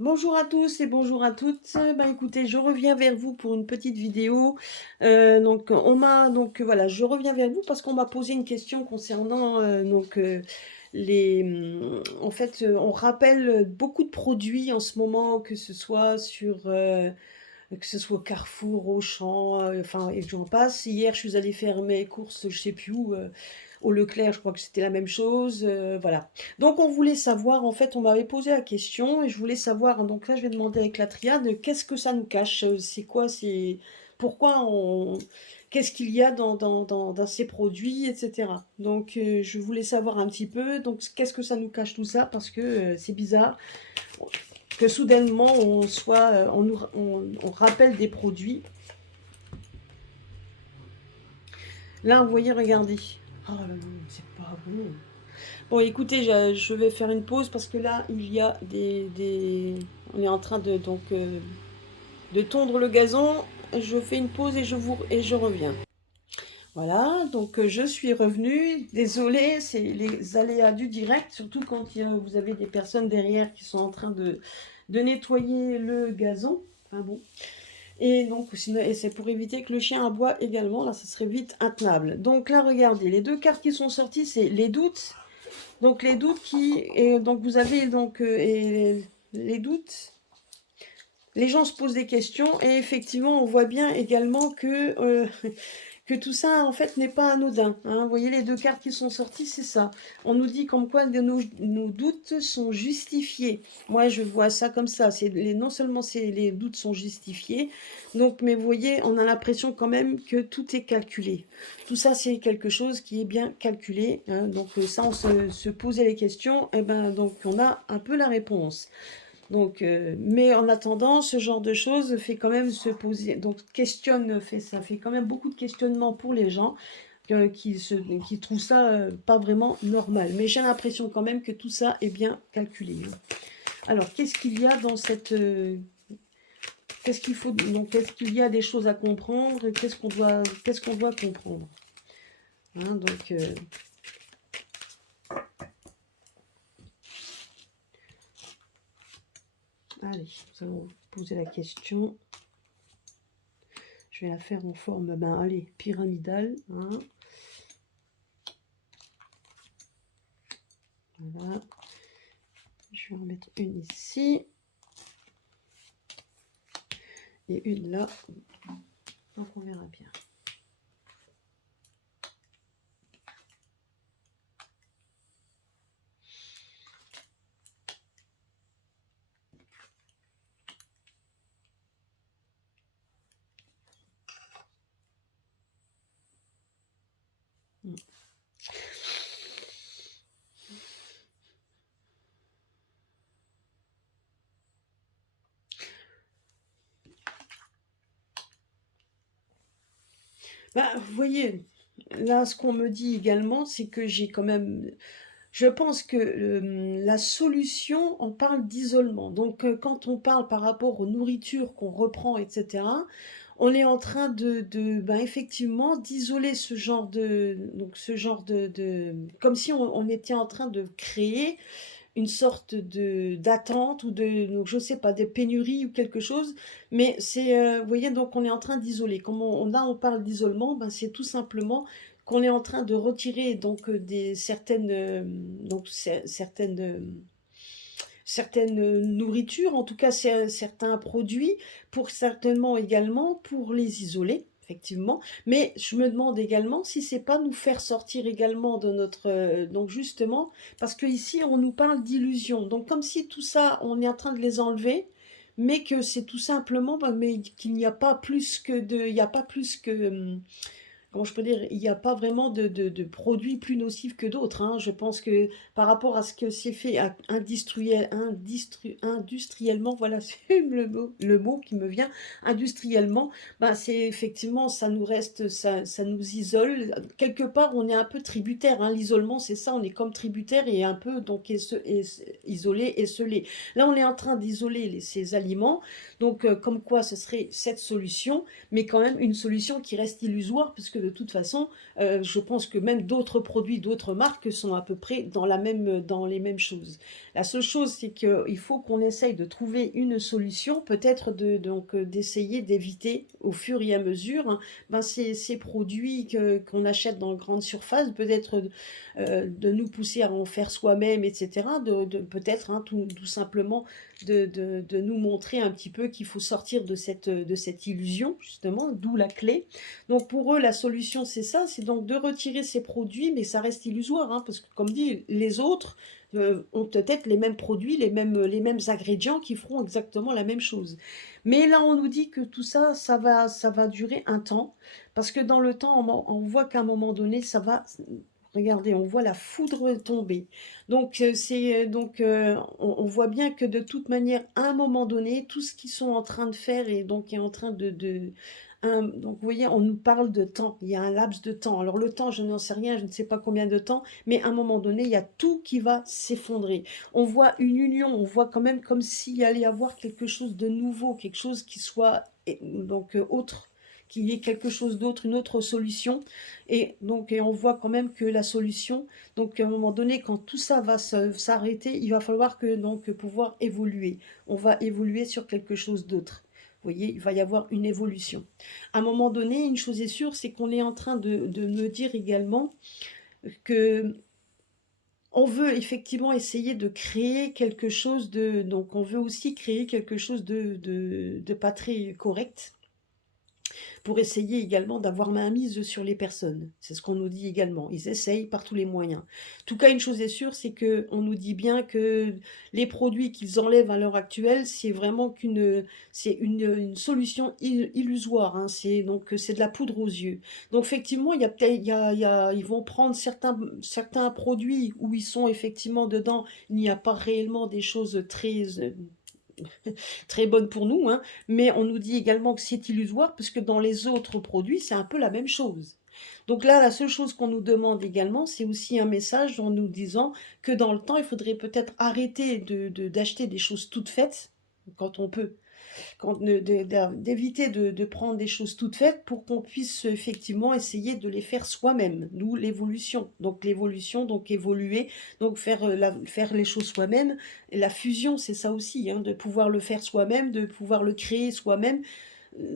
Bonjour à tous et bonjour à toutes. Écoutez, je reviens vers vous pour une petite vidéo. Voilà, je reviens vers vous parce qu'on m'a posé une question concernant en fait, on rappelle beaucoup de produits en ce moment, que ce soit que ce soit Carrefour, Auchan, enfin et j'en passe. Hier, je suis allée faire mes courses, je sais plus où, au Leclerc, je crois que c'était la même chose, voilà. Donc on voulait savoir, en fait, on m'avait posé la question et je voulais savoir, donc là je vais demander avec la triade, qu'est-ce que ça nous cache? C'est quoi? C'est pourquoi on qu'est-ce qu'il y a dans ces produits, etc. Donc je voulais savoir un petit peu, donc qu'est-ce que ça nous cache tout ça? Parce que c'est bizarre que soudainement on rappelle des produits. Là, vous voyez, regardez. Oh là là, c'est pas bon. Bon, écoutez, je vais faire une pause parce que là, il y a on est en train de tondre le gazon. Je fais une pause et je reviens. Voilà, donc je suis revenue. Désolée, c'est les aléas du direct, surtout quand vous avez des personnes derrière qui sont en train de nettoyer le gazon. Enfin bon. Et donc, et c'est pour éviter que le chien aboie également. Là, ça serait vite intenable. Donc là, regardez, les deux cartes qui sont sorties, c'est les doutes. Donc les doutes donc vous avez et les doutes. Les gens se posent des questions et effectivement, on voit bien également que tout ça, en fait, n'est pas anodin, hein. Vous voyez les deux cartes qui sont sorties, c'est ça. On nous dit comme quoi nos doutes sont justifiés. Moi, je vois ça comme ça. Non seulement les doutes sont justifiés, donc, mais vous voyez, on a l'impression quand même que tout est calculé. Tout ça, c'est quelque chose qui est bien calculé, hein. Donc ça, se posait les questions, et ben donc on a un peu la réponse. Donc, mais en attendant, ce genre de choses fait quand même se poser, donc ça fait quand même beaucoup de questionnements pour les gens qui trouvent ça pas vraiment normal. Mais j'ai l'impression quand même que tout ça est bien calculé, hein. Alors, qu'est-ce qu'il y a dans qu'est-ce qu'il faut, donc est-ce qu'il y a des choses à comprendre? Qu'est-ce qu'on doit comprendre, hein, allez, nous allons poser la question. Je vais la faire en forme, allez, pyramidale, hein. Voilà. Je vais en mettre une ici. Et une là. Donc on verra bien. Vous voyez, là, ce qu'on me dit également, c'est que j'ai quand même... Je pense que la solution, on parle d'isolement. Donc, quand on parle par rapport aux nourritures qu'on reprend, etc., on est en train effectivement, d'isoler ce genre comme si on était en train de créer une sorte de d'attente ou donc je sais pas, de pénurie ou quelque chose, mais vous voyez, donc on est en train d'isoler. Comme on parle d'isolement, c'est tout simplement qu'on est en train de retirer donc des certaines, donc certaines, certaines nourritures, en tout cas certains produits, pour certainement également pour les isoler. Effectivement, mais je me demande également si c'est pas nous faire sortir également de notre donc justement parce que ici on nous parle d'illusion, donc comme si tout ça on est en train de les enlever, mais que c'est tout simplement mais qu'il n'y a pas plus que il n'y a pas plus que comment je peux dire, il n'y a pas vraiment de produits plus nocifs que d'autres, hein. Je pense que par rapport à ce que c'est fait industriellement, voilà, c'est le mot qui me vient, industriellement, c'est effectivement, ça nous reste, ça nous isole. Quelque part, on est un peu tributaire, hein. L'isolement, c'est ça, on est comme tributaire et un peu donc isolé, esselé. Là, on est en train d'isoler ces aliments, donc comme quoi ce serait cette solution, mais quand même une solution qui reste illusoire, parce que de toute façon, je pense que même d'autres produits, d'autres marques sont à peu près dans les mêmes choses. La seule chose, c'est qu'il faut qu'on essaye de trouver une solution, peut-être d'essayer d'éviter au fur et à mesure, hein, ben, ces produits qu'on achète dans grande surface, peut-être de nous pousser à en faire soi-même, etc. Peut-être, hein, tout simplement de nous montrer un petit peu qu'il faut sortir de cette illusion, justement, d'où la clé. Donc pour eux, la solution, c'est ça, c'est donc de retirer ces produits, mais ça reste illusoire, hein, parce que comme dit, les autres ont peut-être les mêmes produits, les mêmes ingrédients qui feront exactement la même chose. Mais là, on nous dit que tout ça, ça va durer un temps, parce que dans le temps, on voit qu'à un moment donné, ça va. Regardez, on voit la foudre tomber. Donc, on voit bien que de toute manière, à un moment donné, tout ce qu'ils sont en train de faire et donc est en train donc, vous voyez, on nous parle de temps. Il y a un laps de temps. Alors, le temps, je n'en sais rien, je ne sais pas combien de temps, mais à un moment donné, il y a tout qui va s'effondrer. On voit une union, on voit quand même comme s'il allait y avoir quelque chose de nouveau, quelque chose qui soit autre, qu'il y ait quelque chose d'autre, une autre solution. Et donc, on voit quand même que la solution, donc à un moment donné, quand tout ça va s'arrêter, il va falloir pouvoir évoluer. On va évoluer sur quelque chose d'autre. Vous voyez, il va y avoir une évolution. À un moment donné, une chose est sûre, c'est qu'on est en train de me dire également que on veut effectivement essayer de créer quelque chose donc on veut aussi créer quelque chose de pas très correct, pour essayer également d'avoir mainmise sur les personnes. C'est ce qu'on nous dit également. Ils essayent par tous les moyens. En tout cas, une chose est sûre, c'est qu'on nous dit bien que les produits qu'ils enlèvent à l'heure actuelle, c'est vraiment c'est une solution illusoire, hein. C'est de la poudre aux yeux. Donc effectivement, il y a peut-être, ils vont prendre certains produits où ils sont effectivement dedans, il n'y a pas réellement des choses très bonne pour nous, hein, mais on nous dit également que c'est illusoire, puisque dans les autres produits, c'est un peu la même chose. Donc là, la seule chose qu'on nous demande également, c'est aussi un message en nous disant que dans le temps, il faudrait peut-être arrêter d'acheter des choses toutes faites, quand on peut, d'éviter de prendre des choses toutes faites pour qu'on puisse effectivement essayer de les faire soi-même, d'où l'évolution. Donc l'évolution, donc évoluer, donc faire les choses soi-même. Et la fusion, c'est ça aussi, hein, de pouvoir le faire soi-même, de pouvoir le créer soi-même,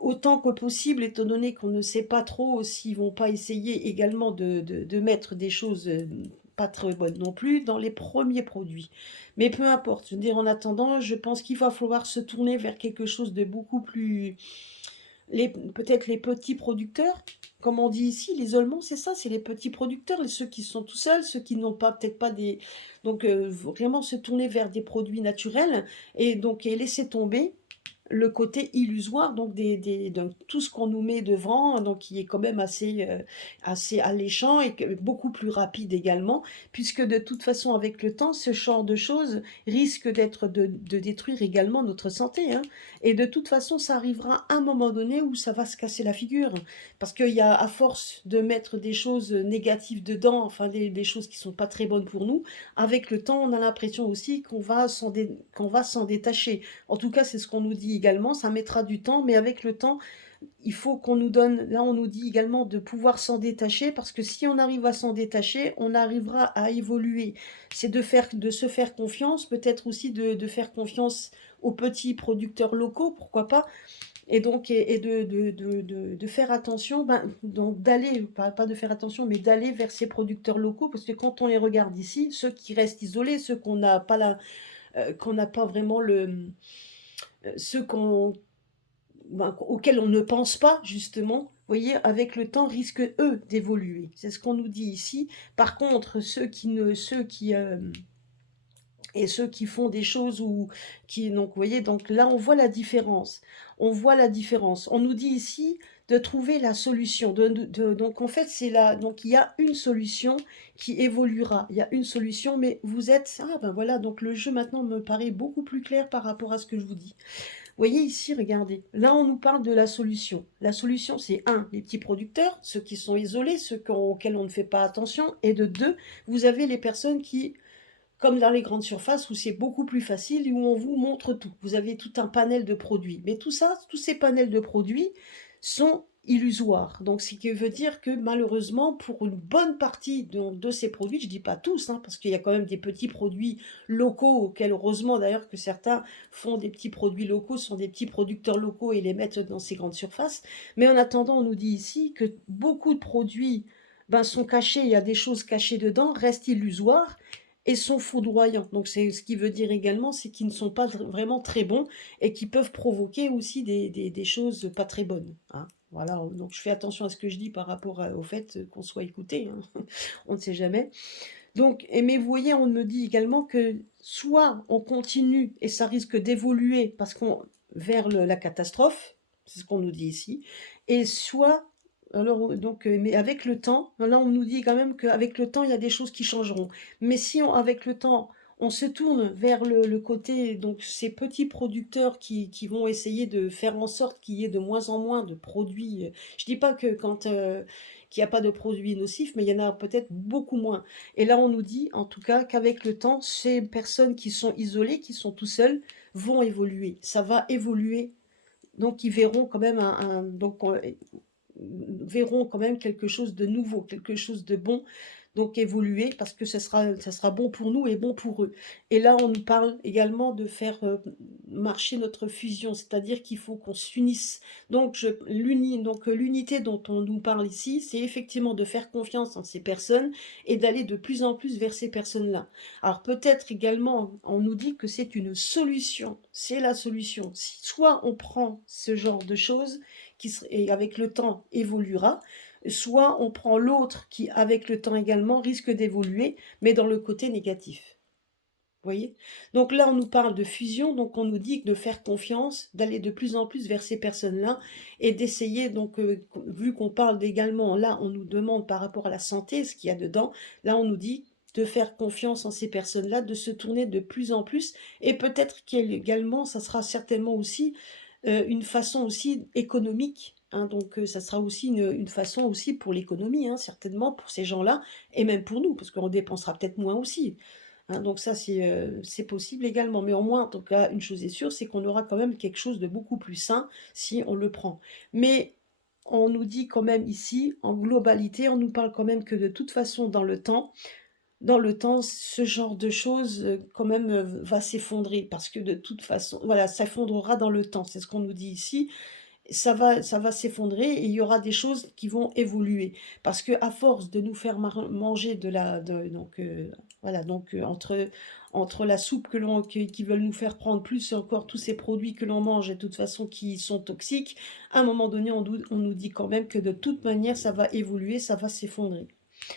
autant que possible, étant donné qu'on ne sait pas trop s'ils vont pas essayer également de mettre des choses pas très bonnes non plus dans les premiers produits. Mais peu importe, je veux dire, en attendant, je pense qu'il va falloir se tourner vers quelque chose de beaucoup plus... Peut-être les petits producteurs, comme on dit ici, l'isolement, c'est ça, c'est les petits producteurs, ceux qui sont tout seuls, ceux qui n'ont pas, peut-être pas des... Donc, vraiment se tourner vers des produits naturels et laisser tomber le côté illusoire donc de tout ce qu'on nous met devant, donc qui est quand même assez alléchant et beaucoup plus rapide également, puisque de toute façon avec le temps, ce genre de choses risque de détruire également notre santé, hein. Et de toute façon, ça arrivera à un moment donné où ça va se casser la figure, parce qu'il y a, à force de mettre des choses négatives dedans, enfin des choses qui sont pas très bonnes pour nous, avec le temps, on a l'impression aussi qu'on va s'en détacher. En tout cas, c'est ce qu'on nous dit également, ça mettra du temps, mais avec le temps, il faut qu'on nous donne, là on nous dit également de pouvoir s'en détacher, parce que si on arrive à s'en détacher, on arrivera à évoluer. C'est de se faire confiance, peut-être aussi de faire confiance aux petits producteurs locaux, pourquoi pas, et donc de faire attention, donc d'aller, pas de faire attention, mais d'aller vers ces producteurs locaux, parce que quand on les regarde ici, ceux qui restent isolés, ceux qu'on n'a pas vraiment ceux auxquels on ne pense pas, justement, vous voyez, avec le temps, risquent, eux, d'évoluer. C'est ce qu'on nous dit ici. Par contre, ceux qui font des choses donc, vous voyez, donc là, on voit la différence. On voit la différence. On nous dit ici de trouver la solution. Donc, en fait, donc, il y a une solution qui évoluera. Il y a une solution, mais vous êtes... Ah, ben voilà, donc le jeu maintenant me paraît beaucoup plus clair par rapport à ce que je vous dis. Vous voyez ici, regardez, là on nous parle de la solution. La solution, c'est un, les petits producteurs, ceux qui sont isolés, auxquels on ne fait pas attention, et de deux, vous avez les personnes qui, comme dans les grandes surfaces, où c'est beaucoup plus facile, où on vous montre tout. Vous avez tout un panel de produits. Mais tout ça, tous ces panels de produits, sont illusoires. Donc, ce qui veut dire que malheureusement, pour une bonne partie de ces produits, je dis pas tous, hein, parce qu'il y a quand même des petits produits locaux auxquels, heureusement d'ailleurs que certains font des petits produits locaux, sont des petits producteurs locaux et les mettent dans ces grandes surfaces. Mais en attendant, on nous dit ici que beaucoup de produits ben, sont cachés, il y a des choses cachées dedans, restent illusoires et sont foudroyants. Donc c'est ce qui veut dire également, c'est qu'ils ne sont pas vraiment très bons et qui peuvent provoquer aussi des choses pas très bonnes, hein. Voilà, donc je fais attention à ce que je dis par rapport au fait qu'on soit écouté, hein. On ne sait jamais. Donc, mais vous voyez, on me dit également que soit on continue et ça risque d'évoluer parce qu'on vers la catastrophe, c'est ce qu'on nous dit ici, et soit alors donc mais avec le temps, là on nous dit quand même qu'avec le temps il y a des choses qui changeront. Mais si avec le temps on se tourne vers le côté donc ces petits producteurs qui vont essayer de faire en sorte qu'il y ait de moins en moins de produits. Je dis pas que quand qu'il n'y a pas de produits nocifs, mais il y en a peut-être beaucoup moins. Et là, on nous dit, en tout cas, qu'avec le temps, ces personnes qui sont isolées, qui sont tout seuls, vont évoluer. Ça va évoluer. Donc, ils verront quand même verront quand même quelque chose de nouveau, quelque chose de bon, donc évoluer parce que ça sera bon pour nous et bon pour eux. Et là, on nous parle également de faire marcher notre fusion, c'est-à-dire qu'il faut qu'on s'unisse. Donc, l'unité dont on nous parle ici, c'est effectivement de faire confiance en ces personnes et d'aller de plus en plus vers ces personnes-là. Alors peut-être également, on nous dit que c'est une solution, c'est la solution. Soit on prend ce genre de choses et avec le temps évoluera, soit on prend l'autre qui, avec le temps également, risque d'évoluer, mais dans le côté négatif. Vous voyez? Donc là, on nous parle de fusion, donc on nous dit de faire confiance, d'aller de plus en plus vers ces personnes-là et d'essayer, donc, vu qu'on parle également, là, on nous demande par rapport à la santé, ce qu'il y a dedans, là, on nous dit de faire confiance en ces personnes-là, de se tourner de plus en plus, et peut-être qu'également, ça sera certainement aussi une façon aussi économique, hein, donc ça sera aussi une façon aussi pour l'économie, hein, certainement pour ces gens-là et même pour nous, parce qu'on dépensera peut-être moins aussi, hein, donc ça c'est possible également. Mais au moins, en tout cas, une chose est sûre, c'est qu'on aura quand même quelque chose de beaucoup plus sain si on le prend. Mais on nous dit quand même ici, en globalité, on nous parle quand même que de toute façon, dans le temps, ce genre de choses, quand même, va s'effondrer parce que de toute façon voilà, s'effondrera dans le temps. C'est ce qu'on nous dit ici. Ça va s'effondrer et il y aura des choses qui vont évoluer. Parce que à force de nous faire manger voilà, donc entre la soupe qu'ils veulent nous faire prendre, plus encore tous ces produits que l'on mange et de toute façon qui sont toxiques, à un moment donné, on nous dit quand même que de toute manière, ça va évoluer, ça va s'effondrer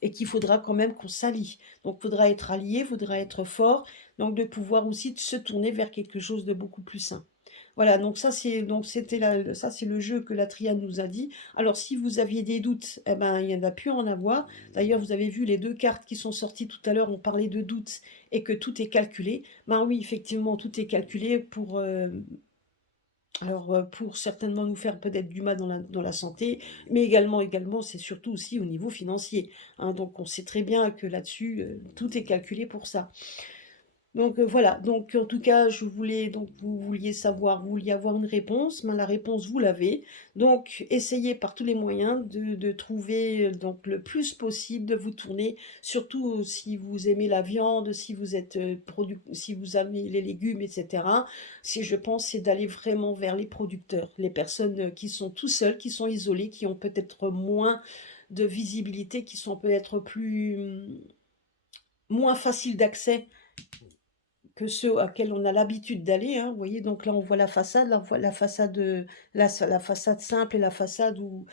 et qu'il faudra quand même qu'on s'allie. Donc, il faudra être allié, il faudra être fort, donc de pouvoir aussi se tourner vers quelque chose de beaucoup plus sain. Voilà, ça c'est le jeu que la triade nous a dit. Alors si vous aviez des doutes, eh ben il y en a plus à en avoir. D'ailleurs, vous avez vu les deux cartes qui sont sorties tout à l'heure, on parlait de doutes et que tout est calculé. Ben oui, effectivement, tout est calculé pour certainement nous faire peut-être du mal dans la santé, mais également, c'est surtout aussi au niveau financier, hein. Donc on sait très bien que là-dessus, tout est calculé pour ça. Donc voilà, donc en tout cas, je voulais donc vous vouliez avoir une réponse, ben, la réponse vous l'avez. Donc essayez par tous les moyens de trouver, donc le plus possible de vous tourner, surtout si vous aimez la viande, si vous êtes, si vous aimez les légumes et cetera. Si je pense, c'est d'aller vraiment vers les producteurs, les personnes, qui sont tout seuls, qui sont isolés, qui ont peut-être moins de visibilité, qui sont peut-être moins faciles d'accès que ceux auxquels on a l'habitude d'aller, hein. Vous voyez, donc là, on voit la façade, là, on voit la façade simple et la façade où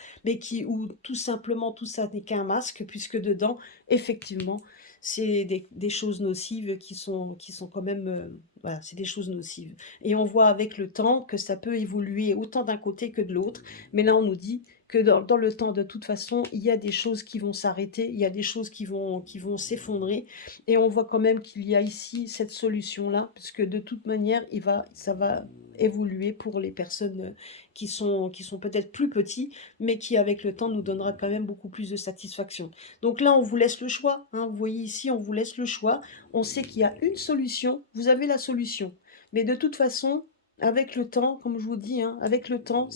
tout simplement tout ça n'est qu'un masque, puisque dedans, effectivement, c'est des choses nocives qui sont quand même, voilà, c'est des choses nocives. Et on voit avec le temps que ça peut évoluer autant d'un côté que de l'autre, mais là, on nous dit que dans le temps, de toute façon, il y a des choses qui vont s'arrêter, il y a des choses qui vont s'effondrer, et on voit quand même qu'il y a ici cette solution-là, parce que de toute manière, ça va évoluer pour les personnes qui sont peut-être plus petits, mais qui avec le temps nous donnera quand même beaucoup plus de satisfaction. Donc là, on vous laisse le choix, hein. Vous voyez ici, on vous laisse le choix. On sait qu'il y a une solution, vous avez la solution. Mais de toute façon, avec le temps, comme je vous dis, hein, avec le temps,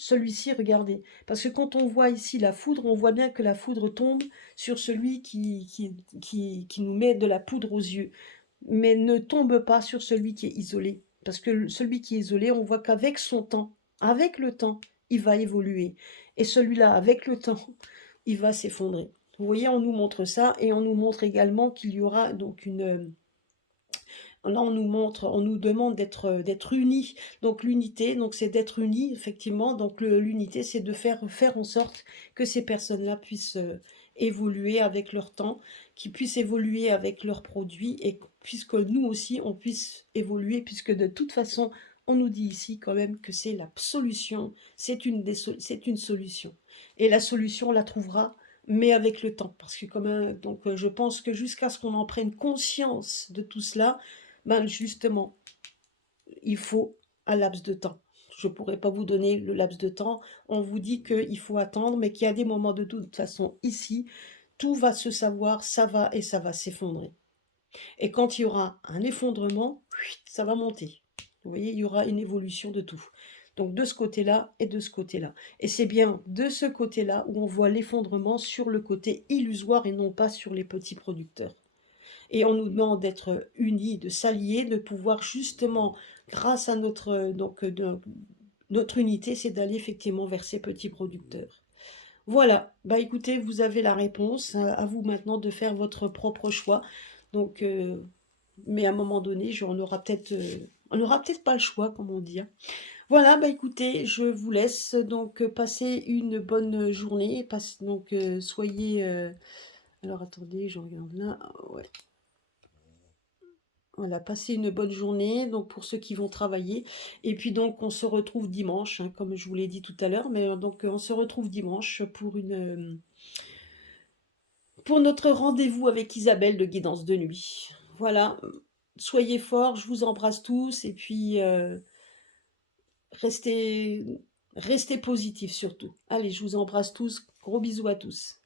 celui-ci, regardez, parce que quand on voit ici la foudre, on voit bien que la foudre tombe sur celui qui nous met de la poudre aux yeux, mais ne tombe pas sur celui qui est isolé. Parce que celui qui est isolé, on voit qu'avec son temps, avec le temps, il va évoluer. Et celui-là, avec le temps, il va s'effondrer. Vous voyez, on nous montre ça, et on nous montre également qu'il y aura donc là, on nous demande d'être unis. Donc l'unité, donc c'est d'être unis, effectivement. Donc l'unité, c'est de faire en sorte que ces personnes-là puissent évoluer avec leur temps, qu'ils puissent évoluer avec leurs produits, et puisque nous aussi, on puisse évoluer, puisque de toute façon, on nous dit ici quand même que c'est la solution, c'est une solution. Et la solution, on la trouvera, mais avec le temps. Parce que je pense que jusqu'à ce qu'on en prenne conscience de tout cela, ben justement, il faut un laps de temps. Je ne pourrais pas vous donner le laps de temps. On vous dit qu'il faut attendre, mais qu'il y a des moments de toute façon ici, tout va se savoir, ça va et ça va s'effondrer. Et quand il y aura un effondrement, ça va monter. Vous voyez, il y aura une évolution de tout. Donc de ce côté-là et de ce côté-là. Et c'est bien de ce côté-là où on voit l'effondrement sur le côté illusoire et non pas sur les petits producteurs. Et on nous demande d'être unis, de s'allier, de pouvoir justement, grâce à notre unité, c'est d'aller effectivement vers ces petits producteurs. Voilà, bah écoutez, vous avez la réponse, à vous maintenant de faire votre propre choix. Donc, mais à un moment donné, on aura peut-être pas le choix, comme on dit, hein. Voilà, bah écoutez, je vous laisse donc passer une bonne journée. Soyez. Alors attendez, je regarde là. Ouais. Voilà, passez une bonne journée, donc pour ceux qui vont travailler. Et puis donc on se retrouve dimanche, hein, comme je vous l'ai dit tout à l'heure, mais donc on se retrouve dimanche pour notre rendez-vous avec Isabelle de Guidance de Nuit. Voilà, soyez forts, je vous embrasse tous, et puis restez positifs surtout. Allez, je vous embrasse tous, gros bisous à tous.